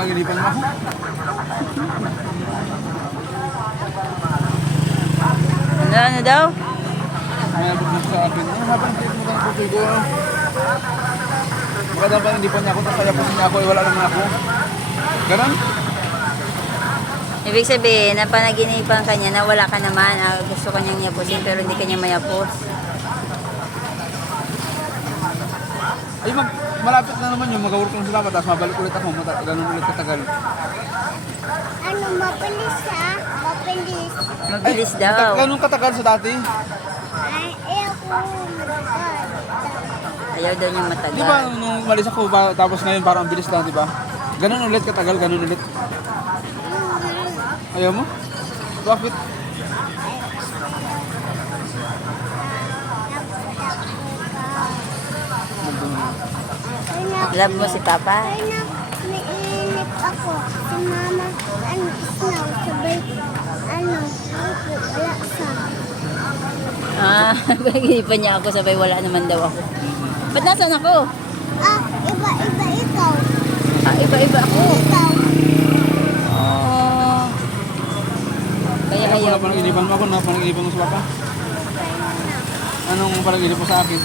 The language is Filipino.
napaginipan mo ako. Ano daw? May abot na sa akin. Ano habang hindi mo kang putoy ko? Baka daw paninipan niya ako, tapos kaya po niya ako, wala naman ako. Ganon? Ibig sabihin, na panaginipan ka niya na wala ka naman. Gusto ka niyang yapusin pero hindi ka niya mayapos. Ay, malapit na naman yung mag-work lang sila, tapos mabalik ulit ako, ganun ulit katagal. Ano, mabilis ha? Mabilis. Mabilis daw. Ganun katagal sa dati. Ay, ako matagal. Ayaw daw niya Di ba matagal. nung umalis ako, tapos ngayon parang ang bilis lang, di ba? Ganun ulit katagal, ganun ulit. Ayaw mo? Bakit? Love mo si Papa? Ay, naiinip ako. Si Mama, snow, sabay, wala sa. Paginipan niya ako, sabay wala naman daw ako. Ba't nasan ako? Iba-iba ikaw. Iba-iba ako. Ikaw. Oh. Kaya Ayaw ayaw mo. Parang inipan mo ako na, parang inipan mo sa papa. Anong parang inip mo sa akin?